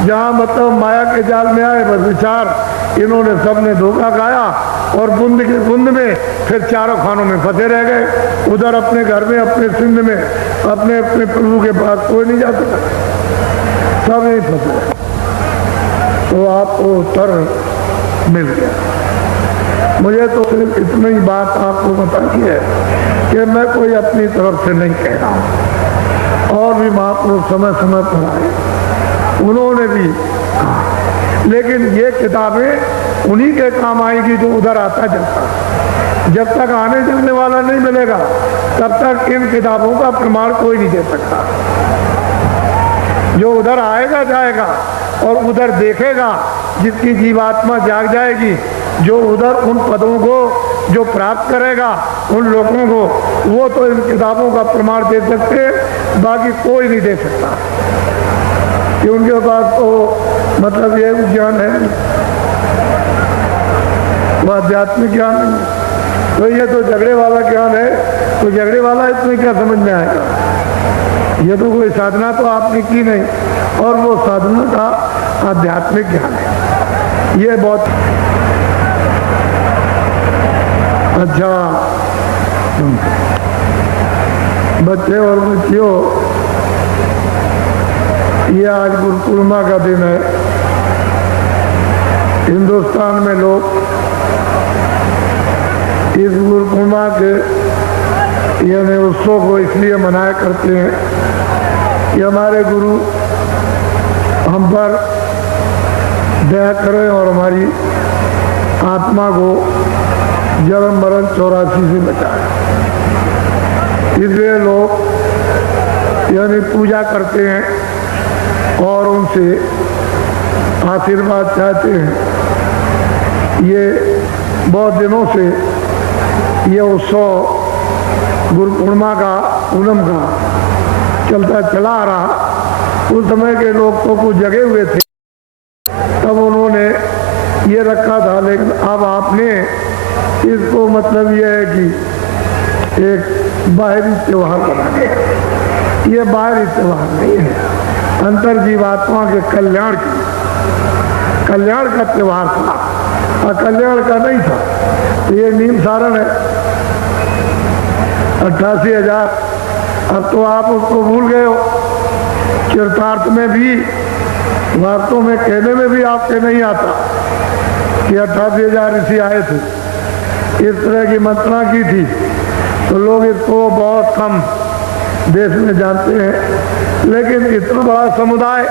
जहाँ मतलब माया के जाल में आए, बस विचार इन्होंने सबने धोखा खाया और बूंद के बूंद में फिर चारों खानों में फंसे रह गए। उधर अपने घर में, अपने सिंध में, अपने अपने प्रभु के पास कोई नहीं जा सकता, सब यही फंसे। तो आपको उत्तर मिल गया। मुझे तो सिर्फ इतनी ही बात आपको बतानी है कि मैं कोई अपनी तरफ से नहीं कह रहा हूँ। और भी महापुरुष समय समय पर आए, उन्होंने भी कहा, लेकिन ये किताबें उन्हीं के काम आएगी जो उधर आता जाता। जब तक आने जाने वाला नहीं मिलेगा तब तक इन किताबों का प्रमाण कोई नहीं दे सकता। जो उधर आएगा जाएगा और उधर देखेगा, जिसकी जीवात्मा जाग जाएगी, जो उधर उन पदों को जो प्राप्त करेगा उन लोगों को, वो तो इन किताबों का प्रमाण दे सकते हैं, बाकी कोई नहीं दे सकता कि उनके पास तो मतलब ये ज्ञान है, वो आध्यात्मिक ज्ञान नहीं है। तो ये तो झगड़े वाला ज्ञान है, तो झगड़े वाला इसमें क्या समझ में आएगा। ये तो कोई साधना तो आपने की नहीं, और वो साधना का आध्यात्मिक ज्ञान है। ये बहुत अच्छा। बच्चे और बच्चियों, ये आज गुरु पूर्णिमा का दिन है। हिंदुस्तान में लोग इस गुरु पूर्णिमा के यानी उत्सव को इसलिए मनाया करते हैं कि हमारे गुरु हम पर दया करें और हमारी आत्मा को जन्म मरण 84 से बचाए। इसलिए लोग यानी पूजा करते हैं और उनसे आशीर्वाद चाहते हैं। ये बहुत दिनों से ये उत्सव गुरु पूर्णिमा का, पूनम का चलता चला आ रहा। उस समय के लोग तो कुछ जगे हुए थे, तब उन्होंने ये रखा था, लेकिन अब आपने इसको मतलब ये है कि एक बाहरी त्योहार बना दिया। ये बाहरी त्योहार नहीं है, अंतर जीवात्मा के कल्याण का त्योहार था, कल्याण का नहीं था। ये नीम सारण है 88,000। अब तो आप उसको भूल गए हो। चरितार्थ में भी, वास्तव में कहने में भी आपके नहीं आता कि 88,000 ऋषि आए थे, इस तरह की मंत्रणा की थी। तो लोग इसको बहुत कम देश में जानते हैं। लेकिन इतना बड़ा समुदाय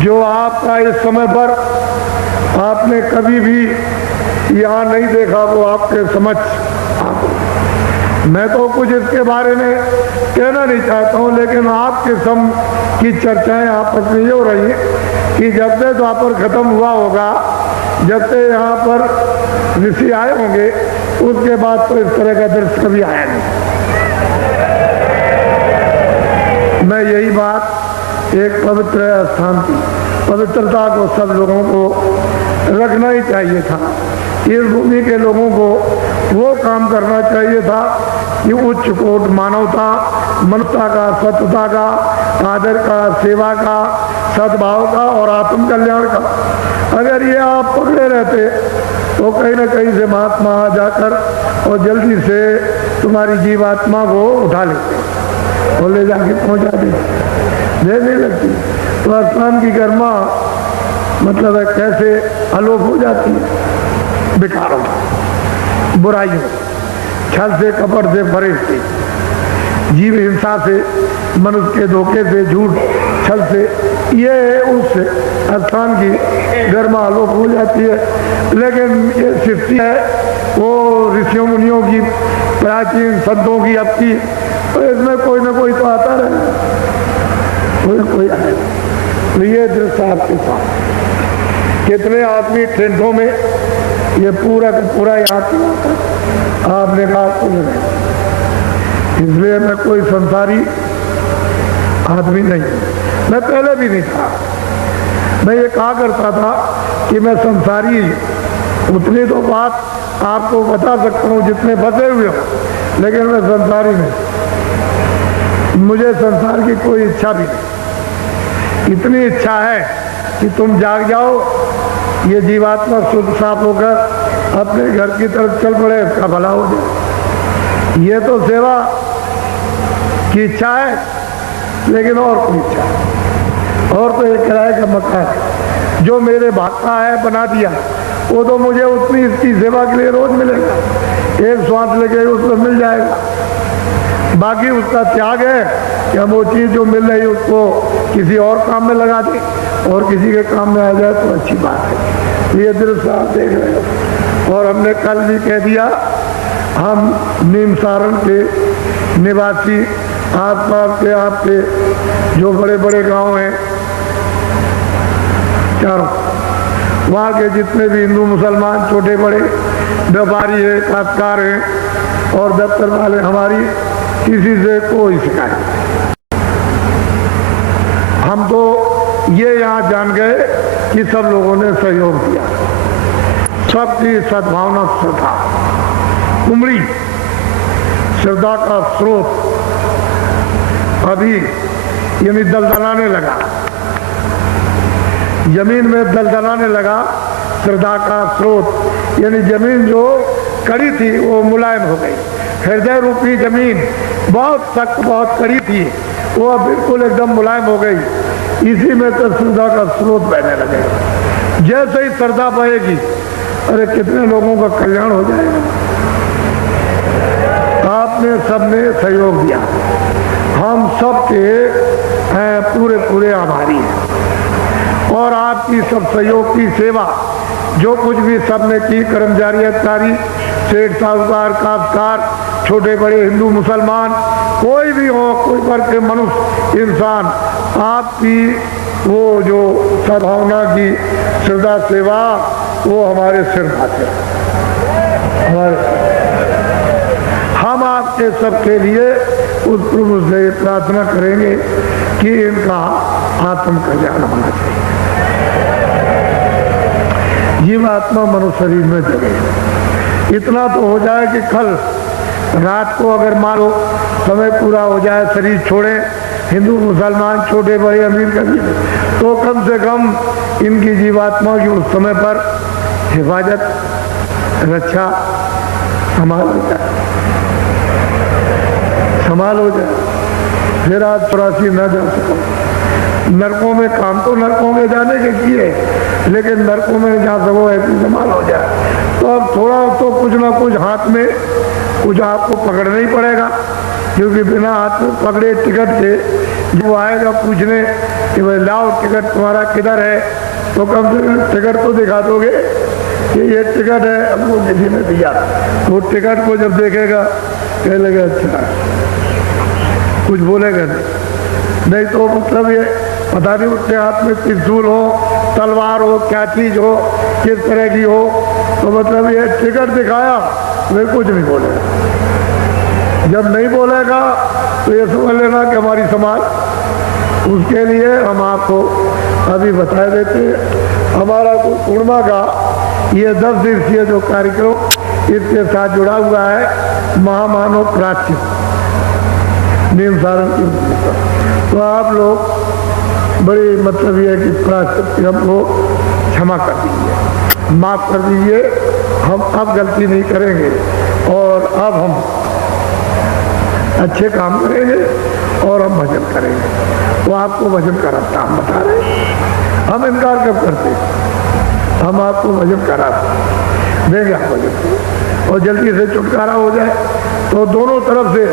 जो आपका इस समय पर आपने कभी भी यहाँ नहीं देखा, वो आपके समझ। मैं तो कुछ इसके बारे में कहना नहीं चाहता हूँ, लेकिन आपके सम की चर्चाएं आपस में ये हो रही हैं कि जब से द्वापर खत्म हुआ होगा, जब से यहाँ पर ऋषि आए होंगे, उसके बाद तो इस तरह का दृश्य कभी आया नहीं। मैं यही बात, एक पवित्र स्थान की पवित्रता को सब लोगों को रखना ही चाहिए था। इस भूमि के लोगों को वो काम करना चाहिए था कि उच्च कोट मानवता, मनुष्यता का, सत्यता का, आदर का, सेवा का, सद्भाव का और आत्म कल्याण का। अगर ये आप पकड़े रहते तो कहीं ना कहीं से महात्मा आ जाकर और जल्दी से तुम्हारी जीवात्मा को उठा लेते और ले जाके पहुंचा देने लगती। तो स्थान की गर्मा मतलब है कैसे आलोक हो जाती है विकारों, बुराइयों, छल से, कपट से, फरेब से, जीव हिंसा से, मनुष्य के धोखे से, झूठ छल से, ये उस स्थान की गर्मा आलोक हो जाती है। लेकिन ये सृष्टि है वो ऋषियों मुनियों की, प्राचीन संतों की अपनी, तो इसमें कोई ना कोई तो आता रहे, कोई कोई आए। तो ये दृश्य आपके साथ कितने आदमी टेंटों में, ये पूरा का पूरा यहाँ की आपने कहा कुछ नहीं। इसलिए मैं कोई संसारी आदमी नहीं, मैं पहले भी नहीं था। मैं ये कहा करता था कि मैं संसारी, उतनी तो बात आपको बता सकता हूँ जितने फंसे हुए हो, लेकिन मैं संसारी नहीं। मुझे संसार की कोई इच्छा भी नहीं। इतनी इच्छा है कि तुम जाग जाओ, ये जीवात्मा शुद्ध साफ होकर अपने घर की तरफ चल पड़े, इसका भला हो जाए। ये तो सेवा की इच्छा है, लेकिन और कोई इच्छा है। और तो एक किराए का मकान जो मेरे भाग का है बना दिया, वो तो मुझे उतनी इसकी सेवा के लिए रोज मिलेगा, एक श्वास लेके उसको मिल जाएगा। बाकी उसका त्याग है कि हम वो चीज़ जो मिल रही है उसको किसी और काम में लगा दें और किसी के काम में आ जाए तो अच्छी बात है। ये दृश्य आप देख रहे हो। और हमने कल भी कह दिया, हम नीम सारण के निवासी, आसपास के आपके जो बड़े बड़े गांव हैं चारों, वहाँ के जितने भी हिंदू मुसलमान छोटे बड़े व्यापारी हैं, काश्तकार हैं और दफ्तर वाले, हमारी किसी से कोई शिकायत नहीं। हम तो ये यहाँ जान गए कि सब लोगों ने सहयोग दिया, सबकी सद्भावना श्रद्धा उमड़ी, श्रद्धा का स्रोत अभी यानी दलदलाने लगा, जमीन में दलदलाने लगा। श्रद्धा का स्रोत यानी जमीन जो कड़ी थी वो मुलायम हो गई। हृदय रूपी जमीन बहुत सख्त, बहुत कड़ी थी, वो अब बिल्कुल एकदम मुलायम हो गई। इसी में तो श्रद्धा का स्रोत बहने लगेगा। जैसे ही श्रद्धा बहेगी, अरे कितने लोगों का कल्याण हो जाएगा। आपने सबने सहयोग दिया, हम सबके पूरे पूरे आभारी हैं। और आपकी सब सहयोग की सेवा जो कुछ भी सबने की, कर्मचारी, अधिकारी, सेठ, साहूकार, काश्तकार, छोटे बड़े, हिंदू मुसलमान, कोई भी हो, कोई वर्ग के मनुष्य, इंसान, आपकी वो जो सद्भावना की श्रद्धा सेवा, वो हमारे सिर भाते हमारे। हम आपके सबके लिए उस प्रभु से प्रार्थना करेंगे कि इनका आत्म कल्याण होना चाहिए, जीवात्मा मनुष्य शरीर में जगे। इतना तो हो जाए कि कल रात को अगर मान लो समय पूरा हो जाए, शरीर छोड़े, हिंदू मुसलमान, छोटे बड़े, अमीर गरीब, तो कम से कम इनकी जीवात्मा की उस समय पर हिफाजत, रक्षा, संभाल हो जाए, संभाल हो जाए। फिर आज 84 न जा सको नरकों में। काम तो नरकों में जाने के किए, लेकिन नरकों में जहाँ सको ऐसी संभाल हो जाए। तो अब थोड़ा तो कुछ ना कुछ हाथ में कुछ आपको पकड़ना ही पड़ेगा, क्योंकि बिना हाथ में पकड़े टिकट के जो आएगा पूछने कि भाई लाओ टिकट तुम्हारा किधर है, तो कम से कम टिकट तो दिखा दोगे कि ये टिकट है, हमको किसी ने दिया। वो टिकट को जब देखेगा कह लगे अच्छा, कुछ बोलेगा नहीं तो मतलब ये पता नहीं उसके हाथ में त्रिशूल हो, तलवार हो, क्या चीज हो, किस तरह की हो, तो मतलब ये टिकट दिखाया वे कुछ नहीं बोलेगा। जब नहीं बोलेगा तो ये समझ लेना कि हमारी समाज। उसके लिए हम आपको अभी बता देते, हमारा पूर्णिमा का ये 10 दिवसीय जो कार्यक्रम इसके साथ जुड़ा हुआ है, महामानव प्राच्य नीम सारण की। तो आप लोग बड़ी मतलब ये कि प्राश्चित हमको क्षमा कर दीजिए, माफ कर दीजिए, हम अब गलती नहीं करेंगे और अब हम अच्छे काम करेंगे और हम भजन करेंगे। तो आपको भजन का रास्ता हम बता रहे हैं, हम इनकार कब करते, हम आपको भजन का रास्ता देंगे, आप भजन करें और जल्दी से छुटकारा हो जाए। तो दोनों तरफ से,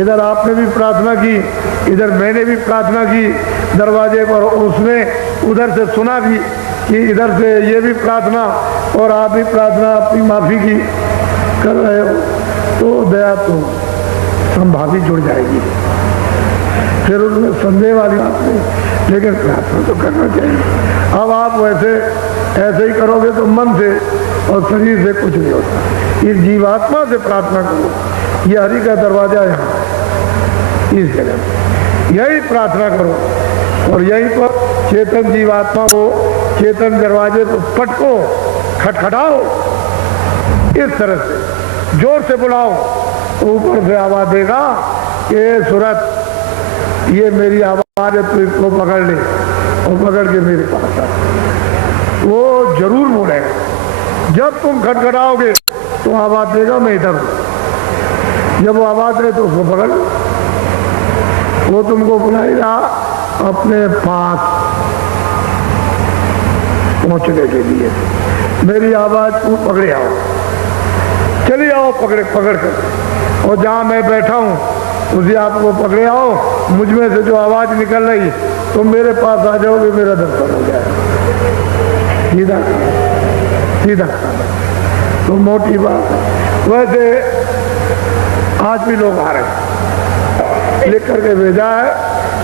इधर आपने भी प्रार्थना की, इधर मैंने भी प्रार्थना की दरवाजे पर, उसने उधर से सुना भी कि इधर से ये भी प्रार्थना और आप भी प्रार्थना अपनी माफी की कर रहे हो, तो दया तो संभावी जुड़ जाएगी। फिर उसमें संदेह वाली बात नहीं, लेकिन प्रार्थना तो करना चाहिए। अब आप वैसे ऐसे ही करोगे तो मन से और शरीर से कुछ नहीं होता। इस जीवात्मा से प्रार्थना करो। ये हरि का दरवाजा यहाँ इस जगह, यही प्रार्थना करो और यहीं पर चेतन जीवात्मा को चेतन दरवाजे को पटको, खटखटाओ, इस तरह से जोर से बुलाओ। ऊपर से आवाज देगा कि सूरत, ये मेरी आवाज है, तू इसको पकड़ ले और पकड़ के मेरे पास आ। वो जरूर बोलेगा। जब तुम खटखटाओगे तो आवाज देगा मैं इधर हूं। जब वो आवाज दे तो उसको पकड़ लो। वो तुमको बुलाएगा अपने पास पहुंचने के लिए। मेरी आवाज को पकड़े आओ, चलिए आओ, पकड़ कर। और जहां मैं बैठा हूं उसी आपको पकड़े आओ। मुझ में से जो आवाज निकल रही तो मेरे पास आ जाओगे, मेरा दर्शन हो जाएगा। सीधा सीधा तो मोटी बात है। वैसे आज भी लोग आ रहे हैं, लिख करके भेजा है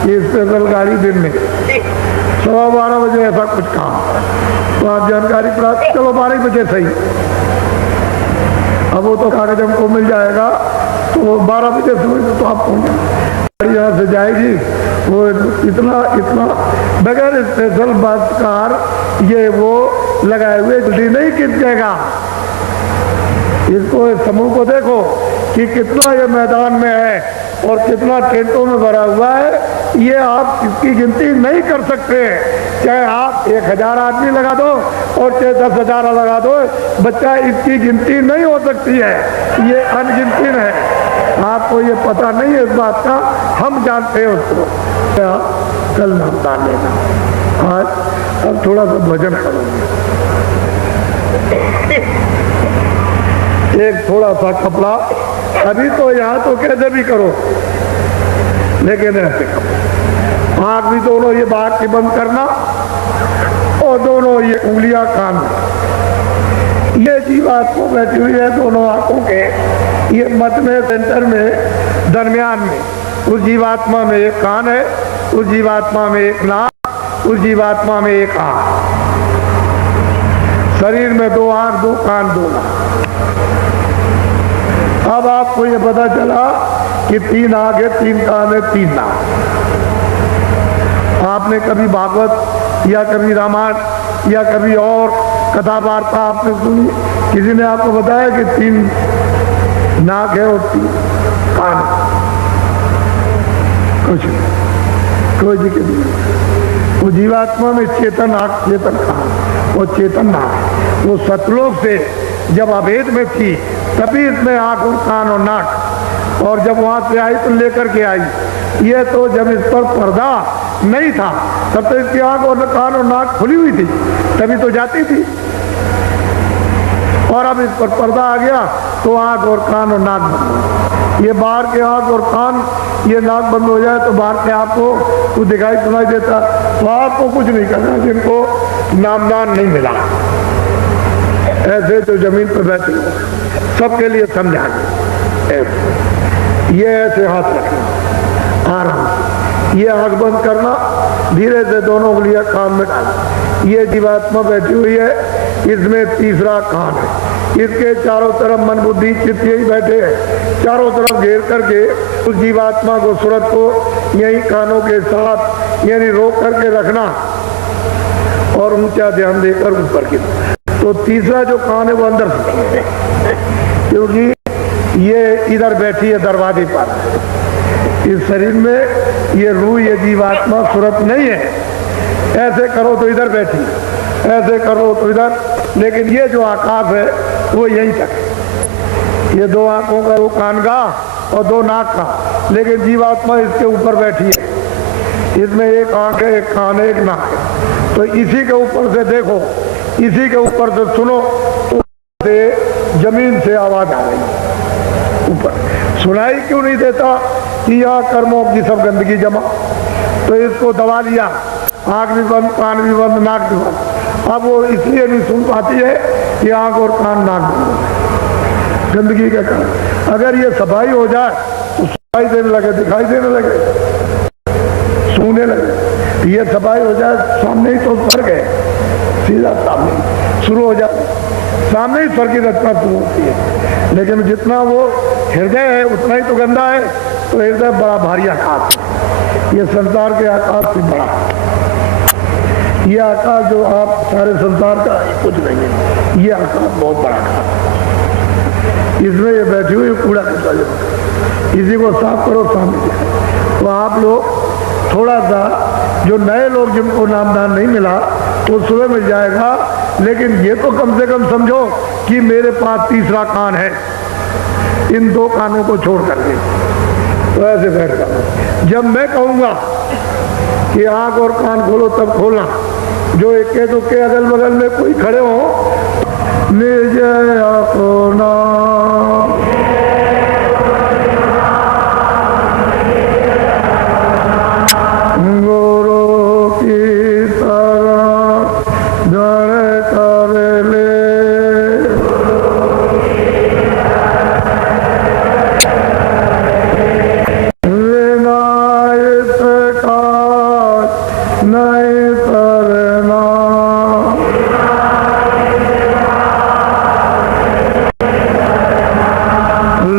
कि स्पेशल गाड़ी दिन में 12:15 बजे ऐसा कुछ काम, तो आप जानकारी प्राप्त, चलो 12 बजे सही। अब वो तो कागज हमको मिल जाएगा तो 12 बजे समझ तो आप पहुंचे। गाड़ी यहाँ से जाएगी, वो इतना बगैर स्पेशल बस कार ये वो लगाए हुए जल्दी नहीं खिंचेगा। इसको, इस समूह को देखो कि कितना ये मैदान में है और कितना टेंटों में भरा हुआ है। ये आप इसकी गिनती नहीं कर सकते। चाहे आप 1000 आदमी लगा दो और चाहे 10,000 लगा दो, बच्चा इसकी गिनती नहीं हो सकती है। ये अनगिनती है। आपको ये पता नहीं है इस बात का, हम जानते हैं उसको। कल नाम दान लेना। आज अब थोड़ा सा भजन करूंगे। एक थोड़ा सा कपड़ा, अभी तो यहाँ तो कैसे भी करो, लेकिन ऐसे करो। आँख भी दोनों ये बाहर की बंद करना और दोनों ये उंगलियां कान में। ये जीवात्मा बैठी हुई है दोनों आंखों के ये मध्य में, सेंटर में, दरमियान में। उस जीवात्मा में एक कान है, उस जीवात्मा में एक नाक, उस जीवात्मा में एक आंख। शरीर में 2 आंख, 2 कान, 2 नाक। अब आपको ये पता चला कि 3 आंख है, 3 कान है, 3 नाक। आपने कभी भागवत या कभी रामायण या कभी और कथा वार्ता आपने सुनी, किसी ने आपको बताया कि 3 नाक है और 3 कान है? कुछ नहीं, कोई दिक्कत नहीं। वो जीवात्मा में चेतन आंख, चेतन कान और चेतन नाक, वो सतलोक से जब अभेद में थी तभी इसमें आंख और कान और नाक, और जब वहां से आई तो लेकर के आई। ये तो जब इस पर पर्दा नहीं था तब तो इसकी आंख और कान और नाक खुली हुई थी, तभी तो जाती थी। और अब इस पर पर्दा आ गया तो आंख और कान और नाक बंद हो। ये बाहर के आंख और कान, ये नाक बंद हो जाए तो बाहर के आपको कुछ दिखाई सुनाई देता, तो आपको कुछ नहीं करना। जिनको नामदान नहीं मिला, ऐसे जो जमीन पर बैठे हो, सबके लिए समझाएंगे। ये ऐसे हाथ रखना, आराम, ये आंख बंद करना, धीरे से दोनों उंगलियां कान में डालना। ये जीवात्मा बैठी हुई है, इसमें तीसरा कान है। इसके चारों तरफ मन बुद्धि चित्त यही बैठे हैं, चारों तरफ घेर करके उस जीवात्मा को, सूरत को यही कानों के साथ यानी रोक करके रखना और ऊंचा ध्यान देकर ऊपर की। तो तीसरा जो कान है वो अंदर से, क्योंकि ये इधर बैठी है दरवाजे पर। इस शरीर में ये रूह, ये जीवात्मा सूरत नहीं है। ऐसे करो तो इधर बैठी, ऐसे करो तो इधर, लेकिन ये जो आकाश है वो यहीं तक है। ये 2 आंखों का, 2 कान का और 2 नाक का, लेकिन जीवात्मा इसके ऊपर बैठी है। इसमें 1 आंख है, 1 कान है, 1 नाक है। तो इसी के ऊपर से देखो, इसी के ऊपर से सुनो, ऊपर से जमीन से आवाज आ रही है। ऊपर सुनाई क्यों नहीं देता कि यहाँ कर्मों की सब गंदगी जमा, तो इसको दबा लिया, आंख भी बंद, कान भी बंद, नाक भी बंद। अब वो इसलिए नहीं सुन पाती है कि आंख और कान, नाक बंद, गंदगी के कारण। अगर ये सफाई हो जाए तो सफाई देने लगे, दिखाई देने लगे, सूंघने लगे। ये सफाई हो जाए, सामने ही तो भर गए, सीधा सामने शुरू हो जाता है, सामने ही स्वर की रचना शुरू होती है। लेकिन जितना वो हृदय है उतना ही तो गंदा है, तो हृदय बड़ा भारी आकाश है, ये संसार के आकाश से बड़ा। ये आकाश जो आप सारे संसार का कुछ नहीं है, ये आकाश बहुत बड़ा आकाश है। इसमें ये बैठी हुई कूड़ा कचरा जमा, इसी को साफ करो सामने। तो आप लोग थोड़ा सा, जो नए लोग जिनको नामदान नहीं मिला वो सुबह मिल जाएगा, लेकिन ये तो कम से कम समझो कि मेरे पास तीसरा कान है, इन 2 कानों को छोड़ करके। तो ऐसे बैठ कर जब मैं कहूँगा कि आंख और कान खोलो तब खोलना, जो इक्के दुक्के अगल बगल में कोई खड़े हो, निज अपना गुरु की तरह जड़ कर ले, विनायक का नहीं करना,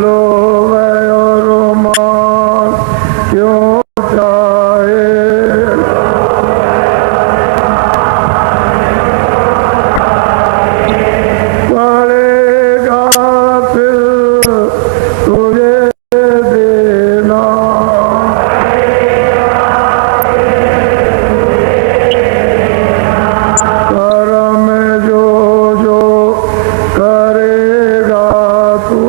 लोभ और मान क्यों चाहे, पड़ेगा फिर तुझे देना, कर्म जो जो करेगा तू,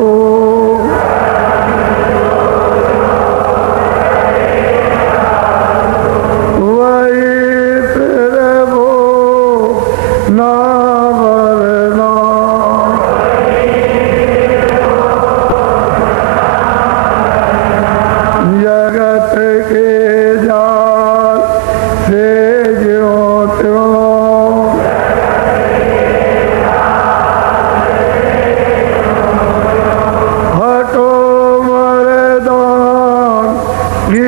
वही तेरे वो ना भरना, जगत के जाल से ज्यों त्यों, हटो मर्दान की